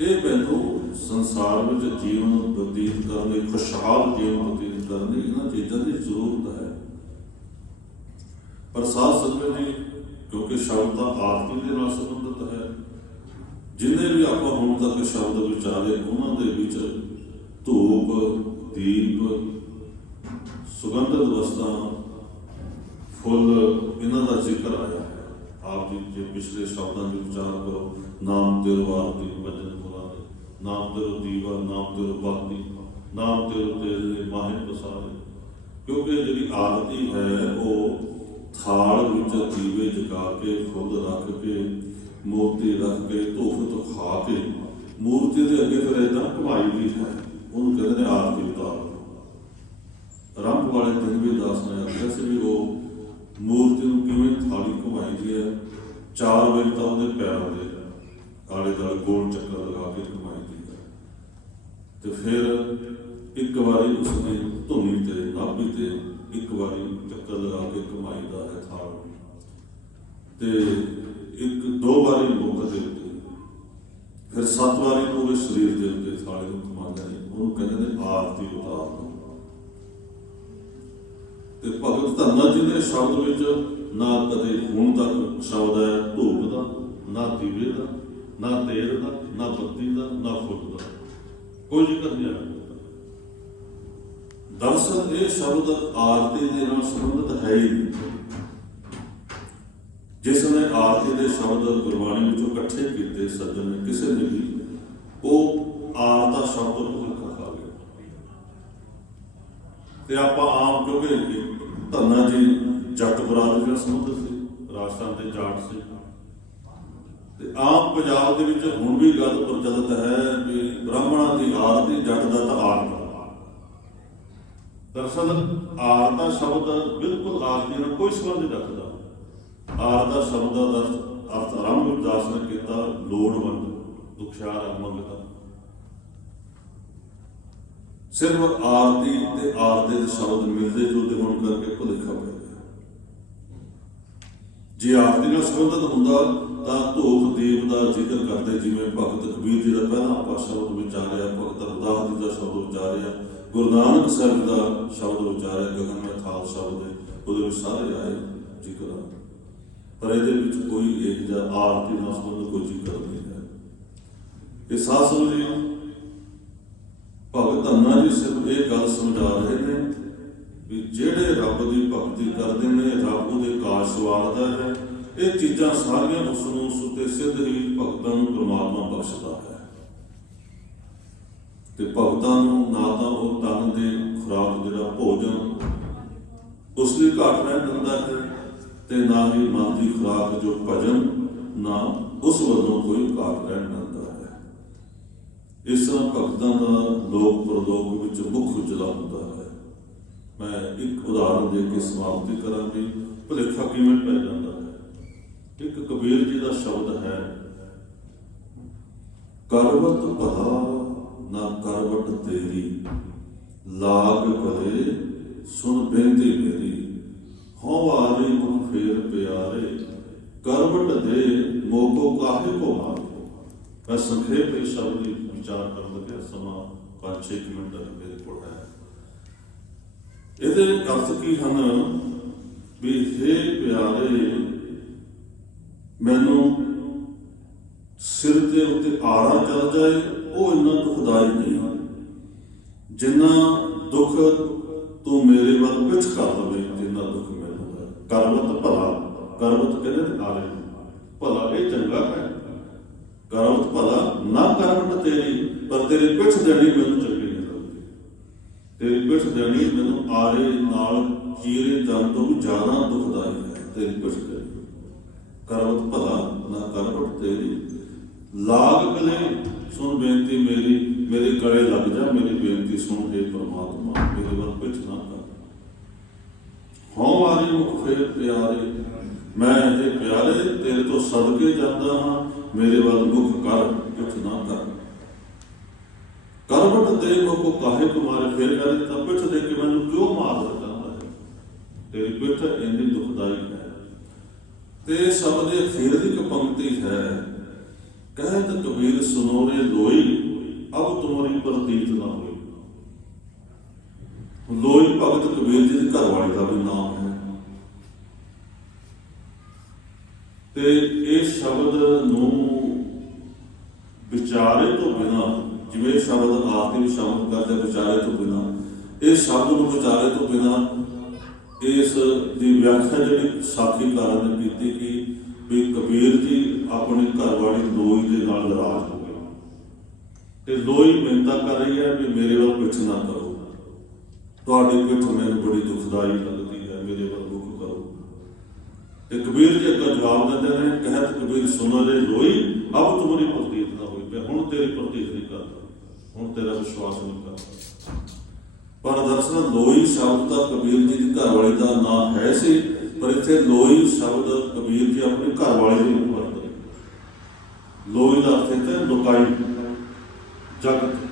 ਇਹ ਮੈਨੂੰ ਸੰਸਾਰ ਵਿੱਚ ਜੀਵਨ ਬਤੀਤ ਕਰਨ ਲਈ, ਖੁਸ਼ਹਾਲ ਜੀਵਨ ਬਤੀਤ ਕਰਨ ਲਈ ਇਹਨਾਂ ਚੀਜ਼ਾਂ ਦੀ ਜ਼ਰੂਰਤ ਹੈ। ਪਰ ਸਾਧ ਸੰਗਤ ਜੀ, ਕਿਉਂਕਿ ਸ਼ਬਦ ਦਾ ਆਰਤੀ ਦੇ ਨਾਲ ਸੰਬੰਧਿਤ ਜਿੰਨੇ ਵੀ ਆਪਾਂ ਹੁਣ ਤੱਕ ਸ਼ਬਦ ਵਿਚਾਰੇ, ਉਹਨਾਂ ਦੇ ਵਿੱਚ ਧੂਪ, ਦੀਪ, ਸੁਗੰਧਿਤ ਵਸਤਾਂ, ਫੁੱਲ, ਇਹਨਾਂ ਦਾ ਜ਼ਿਕਰ ਆਇਆ ਹੈ। ਆਪ ਜੀ ਜੇ ਪਿਛਲੇ ਸ਼ਬਦਾਂ ਦੇ ਵਿਚਾਰ ਕਰੋ, ਨਾਮ ਤੇਰੋ ਆਰਤੀ ਭਜਨ ਮੁਰਾਰੇ ਨਾਮ ਤੇਰੋ ਦੀਵਾ, ਨਾਮ ਤੇਰੋ ਬਾਤੀ, ਨਾਮ ਤੇਰੋ ਤੇਰੇ ਮਾਹਿਰ ਪਸਾਰੇ। ਕਿਉਂਕਿ ਜਿਹੜੀ ਆਰਤੀ ਹੈ, ਉਹ ਥਾਲ ਵਿੱਚ ਦੀਵੇ ਜਗਾ ਕੇ ਫੁੱਲ ਰੱਖ ਕੇ ਮੂਰਤੀ ਰੱਖ ਕੇ ਧੂਫ ਤੋਂ ਕੇ ਮੂਰਤੀ ਦੇ ਅੱਗੇ ਫਿਰ ਇਦਾਂ ਘੁਮਾਈ ਦੀ ਹੈ। ਉਹਨੂੰ ਕਹਿੰਦੇ ਨੇ ਆਰਤੀ ਉਤਾਰ। ਆਰੰਭ ਵਾਲੇ ਦਿਨ ਦਾਸ ਨੇ ਆਖਿਆ ਸੀ ਵੀ ਉਹ ਮੂਰਤੀ ਨੂੰ ਕਿਵੇਂ ਥਾਲੀ ਘੁਮਾਈ ਦੀ ਹੈ। ਚਾਰ ਵੇਲ ਤਾਂ ਉਹਦੇ ਪੈਰਾਂ ਦੇ ਆਲੇ ਦੁਆਲੇ ਗੋਲ ਚੱਕਰ ਲਗਾ ਕੇ ਘੁਮਾਈ ਦੀ ਹੈ। ਤੇ ਫਿਰ ਇੱਕ ਵਾਰੀ ਉਸਨੇ ਧੁਨੀ ਤੇ, ਨਾਭੀ ਤੇ ਇੱਕ ਵਾਰੀ ਚੱਕਰ ਲਗਾ ਕੇ ਘੁਮਾਈ ਦਾ ਹੈ ਥਾਲ। ਤੇ ਇੱਕ ਦੋ ਵਾਰੀ ਮੁੱਖ ਦੇ ਉੱਤੇ ਫਿਰ ਸੱਤ ਵਾਰੀ ਪੂਰੇ ਸਰੀਰ ਦੇ ਉੱਤੇ ਥਾਲੇ ਨੂੰ ਘੁਮਾਉਂਦੇ ਨੇ ਉਹਨੂੰ ਕਹਿੰਦੇ ਨੇ ਆਰਤੀ ਉਤਾਰਨਾ ਤੇ ਭਗਤ ਧੰਨਾ ਜੀ ਦੇ ਸ਼ਬਦ ਵਿੱਚ ਨਾ ਕਦੇ ਹੁਣ ਤੱਕ ਸ਼ਬਦ ਹੈ, ਧੂਪ ਦਾ, ਨਾ ਦੀਵੇ ਦਾ, ਨਾ ਤੇਲ ਦਾ, ਨਾ ਬੱਤੀ ਦਾ, ਨਾ ਫੁੱਲ ਦਾ। ਕੋਈ ਜ਼ਿਕਰ ਨਹੀਂ ਆਇਆ ਦਰਸਲ ਇਹ ਸ਼ਬਦ ਆਰਤੀ ਦੇ ਨਾਲ ਸੰਬੰਧਿਤ ਹੈ ਹੀ ਨਹੀਂ। ਜਿਸ ਨੇ ਆਰਤੀ ਦੇ ਸ਼ਬਦ ਗੁਰਬਾਣੀ ਵਿੱਚੋਂ ਇਕੱਠੇ ਕੀਤੇ ਸੱਜਣ ਨੇ, ਕਿਸੇ ਨੇ ਵੀ ਉਹ ਆਰਤਾ ਸ਼ਬਦ ਨੂੰ ਲਿਖਾ ਖਾ ਗਿਆ ਤੇ ਆਪਾਂ ਆਮ ਕਿਉਂਕਿ ਧੰਨਾ ਜੀ, ਜੱਟ ਬਰਾਦਰੀ ਨਾਲ ਸੰਬੰਧਿਤ ਸੀ, ਰਾਜਸਥਾਨ ਦੇ ਜਾਟ ਸੀ। ਤੇ ਆਮ ਪੰਜਾਬ ਦੇ ਵਿੱਚ ਹੁਣ ਵੀ ਗੱਲ ਪ੍ਰਚਲਿਤ ਹੈ ਕਿ ਬ੍ਰਾਹਮਣਾਂ ਦੀ ਆਰਤੀ ਜੱਟ ਦਾ ਤਾਂ ਆਰਤ ਦਰਅਸਲ ਆਰਤਾ ਸ਼ਬਦ ਬਿਲਕੁਲ ਆਰਤੀ ਨਾਲ ਕੋਈ ਸੰਬੰਧ ਨਹੀਂ ਰੱਖਦਾ। ਆਰਤਾ ਸ਼ਬਦ ਦਾ ਅਰਥ ਆਰੰਭ ਦਾਸ ਨੇ ਕੀਤਾ, ਲੋੜਵੰਦ ਦੁਖਿਆਰ ਮੰਗਤਾ ਸਿਰਫ ਆਰਤੀ ਤੇ ਆਰਤੇ ਦੇ ਸ਼ਬਦ ਮਿਲਦੇ ਜੁਲਦੇ ਹੋਣ ਕਰਕੇ ਭੁਲੇਖਾ ਪੈ ਗਿਆ ਜੇ ਆਰਤੀ ਨਾਲ ਸੰਬੰਧਿਤ ਹੁੰਦਾ, ਤਾਂ ਧੂਪ ਦੇਵ ਦਾ ਜ਼ਿਕਰ ਕਰਦੇ ਜਿਵੇਂ ਭਗਤ ਕਬੀਰ ਜੀ ਦਾ ਪਹਿਲਾ ਆਪਾਂ ਸ਼ਬਦ ਵਿਚਾਰਿਆ ਭਗਤ ਰਦਾਸ ਜੀ ਦਾ ਸ਼ਬਦ ਵਿਚਾਰਿਆ ਗੁਰੂ ਨਾਨਕ ਸਾਹਿਬ ਦਾ ਸ਼ਬਦ ਵਿਚਾਰਿਆ ਗਗਨ ਮੈਂ ਸ਼ਬਦ ਉਹਦੇ ਵਿੱਚ ਸਾਰੇ ਆਏ ਜ਼ਿਕਰ ਆ। ਪਰ ਇਹਦੇ ਵਿੱਚ ਕੋਈ ਇੱਕ ਜਾਂ ਆਰਤੀ ਨਾਲ ਸੰਬੰਧਿਤ ਕੋਈ ਜ਼ਿਕਰ ਨਹੀਂ ਹੈ। ਇਹ ਸਾਧ ਸੰਗਤ ਭਗਤ ਧੰਨਾ ਜੀ ਸਿਰਫ ਇਹ ਗੱਲ ਸਮਝਾ ਰਹੇ ਨੇ ਵੀ ਜਿਹੜੇ ਰੱਬ ਦੀ ਭਗਤੀ ਕਰਦੇ ਨੇ, ਰੱਬ ਉਹਦੇ ਕਾਸ਼ ਵਾਰਦਾ ਹੈ, ਇਹ ਚੀਜ਼ਾਂ ਸਾਰੀਆਂ ਉਸ ਨੂੰ ਸੁਤੇ ਸਿੱਧ ਹੀ ਭਗਤਾਂ ਨੂੰ ਪ੍ਰਮਾਤਮਾ ਬਖਸ਼ਦਾ ਹੈ। ਤੇ ਭਗਤਾਂ ਨੂੰ ਨਾ ਤਾਂ ਉਹ ਤਨ ਦੇ ਖੁਰਾਕ, ਜਿਹੜਾ ਭੋਜਨ, ਉਸ ਦੀ ਘਾਟ ਰਹਿਣ ਦਿੰਦਾ ਹੈ ਤੇ ਨਾ ਹੀ ਮਨ ਦੀ ਖੁਰਾਕ ਜੋ ਭਜਨ, ਨਾ ਉਸ ਵੱਲੋਂ ਕੋਈ ਘਾਟ ਰਹਿਣ ਦਿੰਦਾ ਹੈ। ਇਸ ਤਰ੍ਹਾਂ ਭਗਤਾਂ ਦਾ ਲੋਕ ਪ੍ਰਲੋਕ ਵਿੱਚ ਮੁੱਖ ਉਜਲਾ ਹੁੰਦਾ ਹੈ। ਮੈਂ ਇੱਕ ਉਦਾਹਰਣ ਦੇ ਕੇ ਸਮਾਪਤੀ ਕਰਾਂਗੀ। ਭੁਲੇਖਾ ਕਿਵੇਂ ਪੈ ਜਾਂਦਾ ਹੈ? ਇੱਕ ਕਬੀਰ ਜੀ ਦਾ ਸ਼ਬਦ ਹੈ, ਕਰਵਤ ਭਲਾ, ਨਾ ਕਰਵਟ ਤੇਰੀ। ਲਾਗ ਕਰੇ ਸੁਣ ਬੇਨਤੀ ਮੇਰੀ। ਹਉ ਆਰੇ ਮੁਖ ਫੇਰ ਪਿਆਰੇ। ਕਰਵਟ ਦੇ ਮੋਕੋ ਕਾਹੇ ਕੋ ਮਾਰੇ। ਮੈਂ ਸੰਖੇਪ ਵਿੱਚ ਸ਼ਬਦ ਦੀ ਵਿਚਾਰ ਕਰਨ ਲੱਗਿਆ, ਸਮਾਂ 5-6 ਮਿੰਟ ਮੇਰੇ ਕੋਲ ਹੈ। ਇਹਦੇ ਅਰਥ ਕੀ ਹਨ? ਵੀ हे ਪਿਆਰੇ, ਮੈਨੂੰ ਸਿਰ ਦੇ ਉੱਤੇ ਆਰਾ ਚੜ ਜਾਏ, ਉਹ ਇੰਨਾ ਦੁਖਦਾਈ ਨਹੀਂ ਜਿੰਨਾ ਦੁੱਖ ਤੂੰ ਮੇਰੇ ਵੱਲ ਪਿੱਛ ਕਰ ਦਵੇ, ਜਿੰਨਾ ਦੁੱਖ ਮੇਰੇ ਹੈ ਕਰਵਤ ਭਲਾ ਕਰਵਤ ਕਹਿੰਦੇ ਨੇ ਭਲਾ ਇਹ ਚੰਗਾ ਹੈ। ਕਰਵਤ ਭਲਾ ਨਾ ਕਰਵਟ ਤੇਰੀ, ਪਰ ਤੇਰੀ ਪਿੱਛ ਦੇਣੀ ਮੈਨੂੰ ਚੰਗੀ ਨਹੀਂ ਲੱਗਦੀ। ਤੇਰੀ ਪਿੱਛ ਦੇਣੀ ਮੈਨੂੰ ਆਰੇ ਨਾਲ ਚੀਰੇ ਜਾਣ ਤੋਂ ਜ਼ਿਆਦਾ ਦੁਖਦਾਈ ਹੈ, ਤੇਰੀ ਪਿੱਛ ਦੇਣੀ ਕਰਵਤ ਭਲਾ ਨਾ ਕਰਵਟ ਤੇਰੀ। ਲਾਗ ਕਲੇ, ਸੁਣ ਬੇਨਤੀ ਮੇਰੀ, ਮੇਰੇ ਗਲੇ ਲੱਗ ਜਾ, ਮੇਰੀ ਬੇਨਤੀ ਸੁਣ ਦੇ ਪ੍ਰਮਾਤਮਾ, ਮੇਰੇ ਵੱਲ ਪਿੱਛ ਨਾ ਕਰ। ਹਉ ਆਰੇ ਮੁਖ ਫੇਰ ਪਿਆਰੇ, ਮੈਂ ਇਹ ਪਿਆਰੇ ਤੇਰੇ ਤੋਂ ਸਦਕੇ ਜਾਂਦਾ ਹਾਂ, ਮੇਰੇ ਵੱਲ ਮੁਖ ਕਰ ਪਿੱਛ ਨਾ ਕਰ। ਕਰਵਟ ਦੇ ਕੋ ਕਾਹੇ ਤੁਮਾਰੇ ਫੇਰ ਕਰੇ ਤਾਂ ਪਿੱਛ ਦੇ ਕੇ ਮੈਨੂੰ ਕਿਉਂ ਮਾਰ ਦਿੰਦਾ ਹੈ ਤੇਰੀ ਪਿੱਠ ਇੰਨੀ ਦੁਖਦਾਈ ਹੈ। ਤੇ ਸਭ ਦੇ ਅਖੀਰ ਦੀ ਇੱਕ ਪੰਕਤੀ ਹੈ। ਕਹਿਤ ਕਬੀਰ, ਸੁਨੋਰੇ ਲੋਈ, ਅਬ ਤੁਮਰੀ ਪ੍ਰਤੀਤ ਨਾ ਹੋਈ। ਲੋਈ ਭਗਤ ਕਬੀਰ ਜੀ ਦੇ ਘਰ ਵਾਲੇ ਦਾ ਵੀ ਨਾਮ ਹੈ। ਤੇ ਇਹ ਸ਼ਬਦ ਨੂੰ ਵਿਚਾਰੇ ਤੋਂ ਬਿਨਾ, ਜਿਵੇਂ ਸ਼ਬਦ ਆਪ ਵੀ ਸ਼ਬਦ ਕਰਦੇ ਵਿਚਾਰੇ ਤੋਂ ਬਿਨਾ, ਇਹ ਸ਼ਬਦ ਨੂੰ ਵਿਚਾਰੇ ਤੋਂ ਬਿਨਾ ਇਸ ਦੀ ਵਿਆਖਿਆ ਜਿਹੜੀ ਸਾਖੀਕਾਰਾਂ ਨੇ ਕੀਤੀ ਕਿ ਵੀ ਕਬੀਰ ਜੀ ਆਪਣੀ ਘਰਵਾਲੀ ਲੋਈ ਦੇ ਨਾਲ ਨਾਰਾਜ਼ ਹੋ ਗਏ। ਤੇ ਲੋਈ ਮਿੰਤਾ ਕਰ ਰਹੀ ਹੈ ਵੀ ਮੇਰੇ ਵੱਲ ਪਿੱਛ ਨਾ ਕਰੋ। ਤੁਹਾਡੀ ਪਿੱਠ ਮੈਨੂੰ ਬੜੀ ਦੁਖਦਾਈ ਲੱਗਦੀ ਹੈ, ਮੇਰੇ ਵੱਲ ਮੁਖ ਕਰੋ। ਤੇ ਕਬੀਰ ਜੀ ਅੱਗੇ ਜਵਾਬ ਦਿੰਦੇ ਨੇ, ਕਹਿਤ ਕਬੀਰ, ਸੁਣ ਲੈ ਲੋਈ ਅਬ ਤੁਮਰੀ ਪ੍ਰਤੀਤ ਨਾ ਹੋਈ। ਮੈਂ ਹੁਣ ਤੇਰੀ ਪ੍ਰਤੀਤ ਨਹੀਂ ਕਰਦਾ। ਹੁਣ ਤੇਰਾ ਵਿਸ਼ਵਾਸ ਨਹੀਂ ਕਰਦਾ। ਪਰ ਦਰਅਸਲ ਲੋਈ ਸ਼ਬਦ ਤਾਂ ਕਬੀਰ ਜੀ ਦੀ ਘਰਵਾਲੀ ਦਾ ਨਾਮ ਹੈ ਸੀ, ਪਰ ਇੱਥੇ ਲੋਈ ਸ਼ਬਦ ਕਬੀਰ ਜੀ ਆਪਣੇ ਘਰਵਾਲੀ ਦੀ ਨੂੰ ਵਰਤਦੇ ਲੋਈ ਦਾ ਅਰਥ ਹੈ ਲੁਕਾਈ, ਜਗਤ।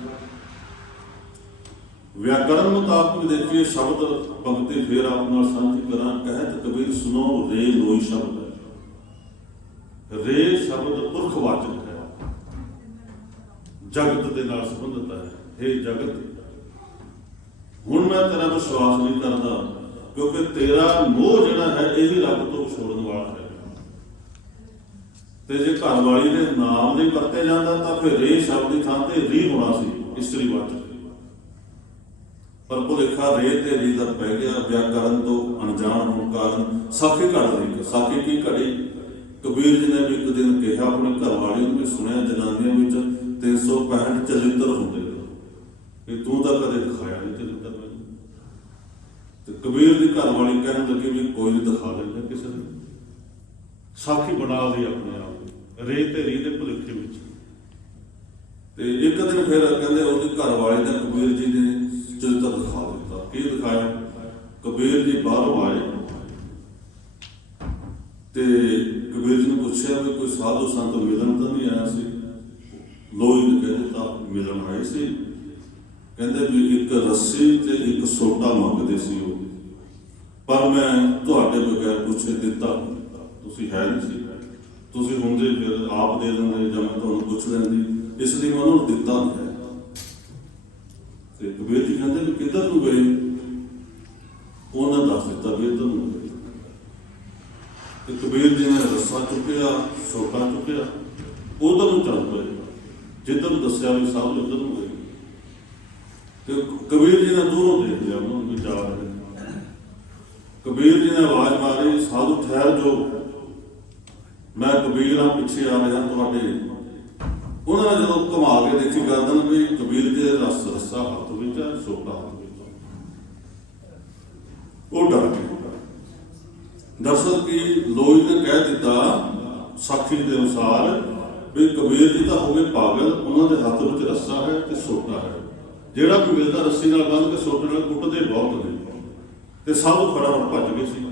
ਵਿਆਕਰਨ ਮੁਤਾਬਕ ਦੇਖੀਏ, ਸ਼ਬਦ ਪੰਕਤੀ ਫੇਰ ਆਪ ਨਾਲ ਸਾਂਝੀ ਕਰਾਂ ਕਹਿਤ ਕਬੀਰ ਸੁਨੋ ਰੇ ਲੋਈ ਸ਼ਬਦ ਹੈ। ਰੇ ਸ਼ਬਦ ਪੁਰਖਵਾਚਕ ਹੈ। ਜਗਤ ਦੇ ਨਾਲ ਸੰਬੰਧਿਤ ਹੈ। ਇਹ ਜਗਤ, ਹੁਣ ਮੈਂ ਤੇਰਾ ਵਿਸ਼ਵਾਸ ਨਹੀਂ ਕਰਦਾ, ਕਿਉਂਕਿ ਤੇਰਾ ਮੋਹ ਜਿਹੜਾ ਹੈ, ਇਹ ਵੀ ਰੱਬ ਤੋਂ ਛੋੜਨ ਵਾਲਾ ਹੈ। ਤੇ ਜੇ ਘਰ ਵਾਲੀ ਦੇ ਨਾਮ ਦੇ ਵਰਤੇ ਜਾਂਦਾ, ਤਾਂ ਫਿਰ ਰੇ ਸ਼ਬਦ ਦੀ ਥਾਂ ਤੇ ਰੀ ਹੋਣਾ ਸੀ, ਇਸਤਰੀ ਵਾਚਕ। ਪਰ ਭੁਲੇਖਾ ਰੇ ਤੇ ਰੀ ਦਾ ਪੈ ਗਿਆ ਵਿਆਕਰਨ ਤੋਂ ਅਣਜਾਣ ਹੋਣ ਕਾਰਨ ਸਾਖੀ ਘੜ ਰਹੀ ਸਾਖੀ ਕੀ ਘੜੀ? ਕਬੀਰ ਜੀ ਨੇ ਵੀ ਇੱਕ ਦਿਨ ਕਿਹਾ ਆਪਣੀ ਘਰਵਾਲੀ ਨੂੰ ਵੀ ਸੁਣਿਆ ਜਨਾਨੀਆਂ ਵਿੱਚ 365 ਚਲਿੱਤਰ ਹੁੰਦੇ ਨੇ। ਵੀ ਤੂੰ ਤਾਂ ਕਦੇ ਦਿਖਾਇਆ ਨਹੀਂ ਚਲਿੱਤਰ ਮੈਨੂੰ। ਤੇ ਕਬੀਰ ਦੀ ਘਰਵਾਲੀ ਕਹਿਣ ਲੱਗੀ ਵੀ ਕੋਈ ਨਹੀਂ ਦਿਖਾ ਲੈਂਦਾ ਕਿਸੇ ਨੂੰ। ਸਾਖੀ ਬਣਾ ਲਈ ਆਪਣੇ ਆਪ ਨੂੰ, ਰੇ ਤੇ ਰੀ ਦੇ ਭੁਲੇਖੇ ਵਿੱਚ। ਤੇ ਇੱਕ ਦਿਨ ਫਿਰ ਕਹਿੰਦੇ ਉਹਦੀ ਘਰਵਾਲੀ ਨੇ ਕਬੀਰ ਜੀ ਨੇ ਚਰਿੱਤਰ ਦਿਖਾ ਦਿੱਤਾ। ਕੀ ਦਿਖਾਇਆ, ਕਬੀਰ ਜੀ ਬਾਹਰੋਂ ਆਏ। ਤੇ ਕਬੀਰ ਜੀ ਨੇ ਪੁੱਛਿਆ ਵੀ ਕੋਈ ਸਾਧੂ ਸੰਤ ਮਿਲਣ ਤਾਂ ਨਹੀਂ ਆਇਆ ਸੀ? ਲੋਈ ਨੇ ਕਹਿੰਦੇ ਤਾਂ ਮਿਲਣ ਆਏ ਸੀ। ਕਹਿੰਦੇ ਵੀ ਇੱਕ ਰੱਸੀ ਤੇ ਇੱਕ ਸੋਟਾ ਮੰਗਦੇ ਸੀ ਉਹ। ਪਰ ਮੈਂ ਤੁਹਾਡੇ ਬਗੈਰ ਪੁੱਛੇ ਦਿੱਤਾ ਤੁਸੀਂ ਹੈ ਨਹੀਂ ਸੀ। ਤੁਸੀਂ ਹੁੰਦੇ ਫਿਰ ਆਪ ਦੇ ਦਿੰਦੇ ਜਾਂ ਮੈਂ ਤੁਹਾਨੂੰ ਪੁੱਛ ਲੈਂਦੀ। ਇਸ ਲਈ ਮੈਂ ਉਹਨੂੰ ਦਿੱਤਾ ਤੇ ਕਬੀਰ ਜੀ ਕਹਿੰਦੇ ਵੀ ਕਿੱਧਰ ਨੂੰ ਗਏ? ਉਹਨਾਂ ਦੱਸ ਦਿੱਤਾ ਵੀ ਇੱਧਰ ਨੂੰ ਗਏ। ਤੇ ਕਬੀਰ ਜੀ ਨੇ ਰੱਸਾ ਚੁੱਕਿਆ ਸੋਟਾ ਚੁੱਕਿਆ, ਉਧਰ ਨੂੰ ਚੱਲ ਪਏ। ਜਿੱਧਰ ਨੂੰ ਦੱਸਿਆ ਵੀ ਸਭ ਉਧਰ ਨੂੰ ਗਏ। ਤੇ ਕਬੀਰ ਜੀ ਨੇ ਦੂਰੋਂ ਦੇਖ ਲਿਆ, ਉਹਨਾਂ ਨੂੰ ਜਾ ਰਹੇ ਕਬੀਰ ਜੀ ਨੇ ਆਵਾਜ਼ ਮਾਰੀ, ਸਾਧੂ ਠਹਿਰ ਜੋ ਮੈਂ ਕਬੀਰ ਆ ਪਿੱਛੇ ਆ ਰਿਹਾ ਤੁਹਾਡੇ ਉਹਨਾਂ ਨੇ ਜਦੋਂ ਘੁਮਾ ਕੇ ਦੇਖੀ ਗਰਦਨ ਵੀ, ਕਬੀਰ ਜੀ ਦੇ ਰਸ, ਰਸਾ ਹੱਥ ਵਿੱਚ ਹੈ ਸੋਟਾ ਹੱਥ ਵਿੱਚ ਉਹ ਡਰ ਗਏ। ਦਰਸਲ ਕੀ ਲੋਈ ਨੇ ਕਹਿ ਦਿੱਤਾ ਸਾਖੀ ਦੇ ਅਨੁਸਾਰ ਵੀ ਕਬੀਰ ਜੀ ਤਾਂ ਹੋਵੇ ਪਾਗਲ, ਉਹਨਾਂ ਦੇ ਹੱਥ ਵਿੱਚ ਰੱਸਾ ਹੈ ਤੇ ਸੋਟਾ ਹੈ। ਜਿਹੜਾ ਵੀ ਮਿਲਦਾ ਰੱਸੀ ਨਾਲ ਬੰਨ੍ਹ ਕੇ ਸੋਟੇ ਨਾਲ ਕੁੱਟਦੇ ਬਹੁਤ ਨੇ। ਤੇ ਸਾਧੂ ਫਟਾਫਟ ਭੱਜ ਗਏ ਸੀ।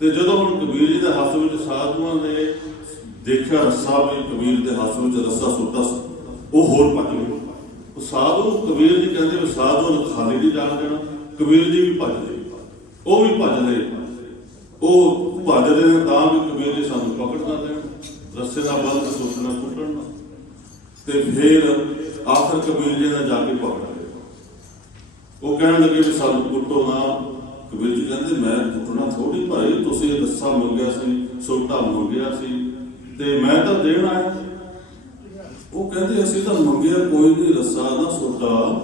ਤੇ ਜਦੋਂ ਹੁਣ ਕਬੀਰ ਜੀ ਦੇ ਹੱਥ ਵਿੱਚ ਸਾਧੂਆਂ ਨੇ ਦੇਖਿਆ ਰੱਸਾ ਵੀ ਕਬੀਰ ਦੇ ਹੱਥ ਵਿੱਚ ਰੱਸਾ ਸੁੱਟਾ ਉਹ ਹੋਰ ਭੱਜ ਗਏ। ਉਹ ਸਾਧੂ, ਕਬੀਰ ਜੀ ਕਹਿੰਦੇ ਵੀ ਸਾਧੂ ਖਾਲੀ ਨਹੀਂ ਜਾਣ ਦੇਣਾ, ਕਬੀਰ ਜੀ ਵੀ ਭੱਜ ਗਏ। ਉਹ ਵੀ ਭੱਜ ਲਏ ਉਹ ਭੱਜਦੇ ਨੇ ਤਾਂ ਵੀ ਕਬੀਰ ਜੀ ਸਾਨੂੰ ਪਕੜ ਨਾ ਦੇਣ ਰੱਸੇ ਦਾ ਬੰਦ ਕੇ ਸੁੱਟਣਾ ਕੁੱਟਣ ਤੇ ਫਿਰ ਆਖਰ ਕਬੀਰ ਜੀ ਨੇ ਜਾ ਕੇ ਪਕੜ ਉਹ ਕਹਿਣ ਲੱਗੇ ਵੀ ਸਾਨੂੰ ਕੁੱਟੋ ਨਾ। ਕਬੀਰ ਜੀ ਕਹਿੰਦੇ, ਮੈਂ ਕੁੱਟਣਾ ਥੋੜੀ ਭਾਈ ਤੁਸੀਂ ਇਹ ਰੱਸਾ ਮੰਗਿਆ ਸੀ, ਸੁੱਟਾ ਮੰਗਿਆ ਸੀ। ਤੇ ਮੈਂ ਤਾਂ ਦੇਣ ਆਇਆ ਉਹ ਕਹਿੰਦੇ, ਅਸੀਂ ਤਾਂ ਮੰਗਿਆ ਕੋਈ ਨਹੀਂ, ਰੱਸਾ ਨਾ ਸੋਟਾ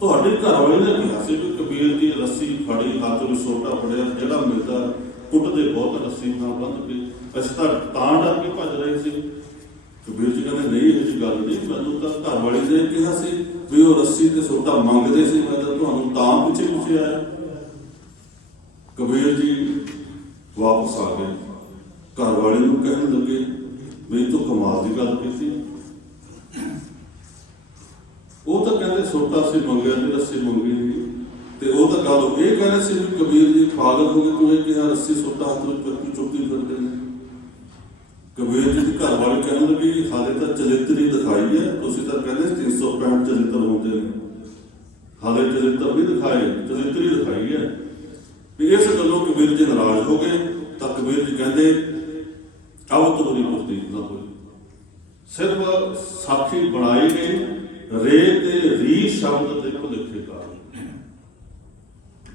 ਤੁਹਾਡੇ ਘਰ ਵਾਲੇ ਨੇ ਕਿਹਾ ਸੀ ਵੀ ਕਬੀਰ ਦੀ ਰੱਸੀ ਫੜੀ, ਹੱਥ ਵਿੱਚ ਸੋਟਾ ਫੜਿਆ, ਜਿਹੜਾ ਮਿਲਦਾ ਕੁੱਟਦੇ ਬਹੁਤ ਰੱਸੀ ਨਾਲ ਬੰਨ੍ਹ ਕੇ ਅਸੀਂ ਤਾਂ ਤਾਂ ਡਰ ਕੇ ਭੱਜ ਰਹੇ ਸੀ। ਕਬੀਰ ਜੀ ਕਹਿੰਦੇ, ਨਹੀਂ, ਇਹ ਜੀ ਗੱਲ ਨਹੀਂ ਮੈਨੂੰ ਤਾਂ ਘਰ ਵਾਲੀ ਨੇ ਕਿਹਾ ਸੀ ਵੀ ਉਹ ਰੱਸੀ ਤੇ ਸੋਟਾ ਮੰਗਦੇ ਸੀ। ਮੈਂ ਤਾਂ ਤੁਹਾਨੂੰ ਤਾਂ ਪਿੱਛੇ ਪਿੱਛੇ ਆਇਆ। ਕਬੀਰ ਜੀ ਵਾਪਸ ਆ ਗਏ। ਘਰ ਵਾਲੇ ਨੂੰ ਕਹਿਣ ਲੱਗੇ ਵੀ ਤੂੰ ਕਮਾਲ ਦੀ ਗੱਲ ਕੀਤੀ ਉਹ ਤਾਂ ਕਹਿੰਦੇ ਸੋਟਾ ਸੀ ਮੰਗਿਆ ਤੇ ਰੱਸੀ ਮੰਗੀ ਤੇ ਉਹ ਤਾਂ ਗੱਲ ਇਹ ਕਹਿੰਦੇ ਸੀ ਵੀ ਕਬੀਰ ਜੀ ਪਾਗਲ ਹੋ ਗਏ, ਤੂੰ ਕਿਹਾ ਰੱਸੀ ਸੋਟਾ ਹੱਥ ਵਿੱਚ ਪੱਕੀ ਚੁੱਕੀ ਫਿਰਦੇ ਨੇ। ਕਬੀਰ ਜੀ ਦੀ ਘਰ ਵਾਲੀ ਕਹਿਣ ਲੱਗੀ ਹਾਲੇ ਤਾਂ ਚਰਿੱਤਰ ਹੀ ਦਿਖਾਈ ਹੈ। ਤੁਸੀਂ ਤਾਂ ਕਹਿੰਦੇ 365 ਚਰਿੱਤਰ ਹੁੰਦੇ ਨੇ। ਹਾਲੇ ਚਰਿੱਤਰ ਨਹੀਂ ਦਿਖਾਏ, ਚਰਿੱਤਰ ਹੀ ਦਿਖਾਈ ਹੈ। ਵੀ ਇਸ ਗੱਲੋਂ ਕਬੀਰ ਜੀ ਨਾਰਾਜ਼ ਹੋ ਗਏ। ਤਾਂ ਕਬੀਰ ਜੀ ਕਹਿੰਦੇ ਆਓ ਤੁਹਾਡੀ ਮੁਕਤੀ ਨਾ ਹੋਈ ਸਿਰਫ ਸਾਖੀ ਬਣਾਈ ਗਈ, ਰੇ ਤੇ ਰੀ ਸ਼ਬਦ ਦੇ ਭੁਲੇਖੇ ਕਾਰਨ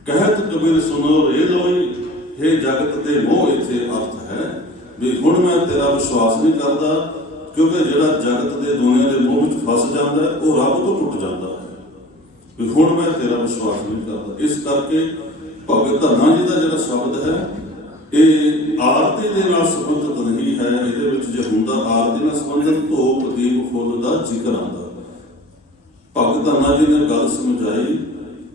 ਕਹਿਤ ਕਬੀਰ ਸੁਨੋ ਰੇ ਲੋਈ हे ਜਗਤ ਦੇ ਮੋਹ ਇੱਥੇ ਅਰਥ ਹੈ, ਵੀ ਹੁਣ ਮੈਂ ਤੇਰਾ ਵਿਸ਼ਵਾਸ ਨਹੀਂ ਕਰਦਾ, ਕਿਉਂਕਿ ਜਿਹੜਾ ਜਗਤ ਦੇ ਦੁਨੀਆ ਦੇ ਮੋਹ ਵਿੱਚ ਫਸ ਜਾਂਦਾ, ਉਹ ਰੱਬ ਤੋਂ ਟੁੱਟ ਜਾਂਦਾ ਹੈ। ਵੀ ਹੁਣ ਮੈਂ ਤੇਰਾ ਵਿਸ਼ਵਾਸ ਨਹੀਂ ਕਰਦਾ। ਇਸ ਕਰਕੇ ਭਗਤ ਧੰਨਾ ਜੀ ਦਾ ਜਿਹੜਾ ਸ਼ਬਦ ਹੈ ਇਹ ਆਰਤੀ ਦੇ ਨਾਲ ਸੰਬੰਧਿਤ ਨਹੀਂ ਹੈ, ਇਹਦੇ ਵਿੱਚ ਜੇ ਹੁੰਦਾ ਆਰਤੀ ਨਾਲ ਸੰਬੰਧਿਤ ਧੂਪ ਦੀਪ ਫੁੱਲ ਦਾ ਜ਼ਿਕਰ ਆਉਂਦਾ। ਭਗਤ ਧੰਨਾ ਜੀ ਨੇ ਗੱਲ ਸਮਝਾਈ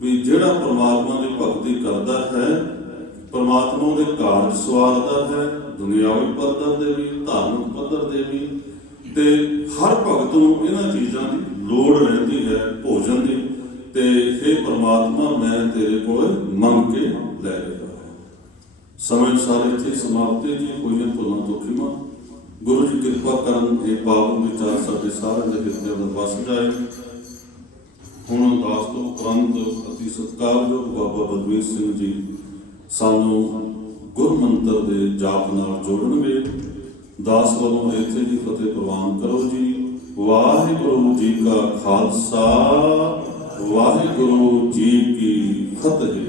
ਵੀ ਜਿਹੜਾ ਪਰਮਾਤਮਾ ਦੀ ਭਗਤੀ ਕਰਦਾ ਹੈ, ਪਰਮਾਤਮਾ ਉਹਦੇ ਕਾਰਜ ਸਵਾਰਦਾ ਹੈ ਦੁਨਿਆਵੀ ਪੱਧਰ ਤੇ ਵੀ, ਧਾਰਮਿਕ ਪੱਧਰ ਤੇ ਵੀ, ਤੇ ਹਰ ਭਗਤ ਨੂੰ ਇਹਨਾਂ ਚੀਜ਼ਾਂ ਦੀ ਲੋੜ ਰਹਿੰਦੀ ਹੈ, ਭੋਜਨ ਦੀ, ਤੇ हे ਪ੍ਰਮਾਤਮਾ, ਮੈਂ ਤੇਰੇ ਕੋਲ ਮੰਗ ਕੇ ਲੈ ਰਿਹਾ ਸਮੇਂ ਅਨੁਸਾਰ ਇੱਥੇ ਸਮਾਪਤੀ ਜੀ ਕੋਈ ਭੁੱਲਾਂ ਤੋਂ ਖਿਮਾ ਗੁਰੂ ਜੀ ਕਿਰਪਾ ਕਰਨ ਇਹ ਪਾਵਨ ਵਿਚਾਰ ਸਾਡੇ ਸਾਰਿਆਂ ਦੇ ਹਿਰਦੇ ਵਿੱਚ ਵਸ ਜਾਏ। ਹੁਣ ਦਾਸ ਤੋਂ ਉਪਰੰਤ ਅਤੀ ਸਤਿਕਾਰਯੋਗ ਬਾਬਾ ਬਲਵੀਰ ਸਿੰਘ ਜੀ ਸਾਨੂੰ ਗੁਰਮੰਤਰ ਦੇ ਜਾਪ ਨਾਲ ਜੋੜਨਗੇ। ਦਾਸ ਵੱਲੋਂ ਇੱਥੇ ਦੀ ਫਤਿਹ ਪ੍ਰਵਾਨ ਕਰੋ ਜੀ। ਵਾਹਿਗੁਰੂ ਜੀ ਕਾ ਖਾਲਸਾ, ਵਾਹਿਗੁਰੂ ਜੀ ਕੀ ਫਤਿਹ।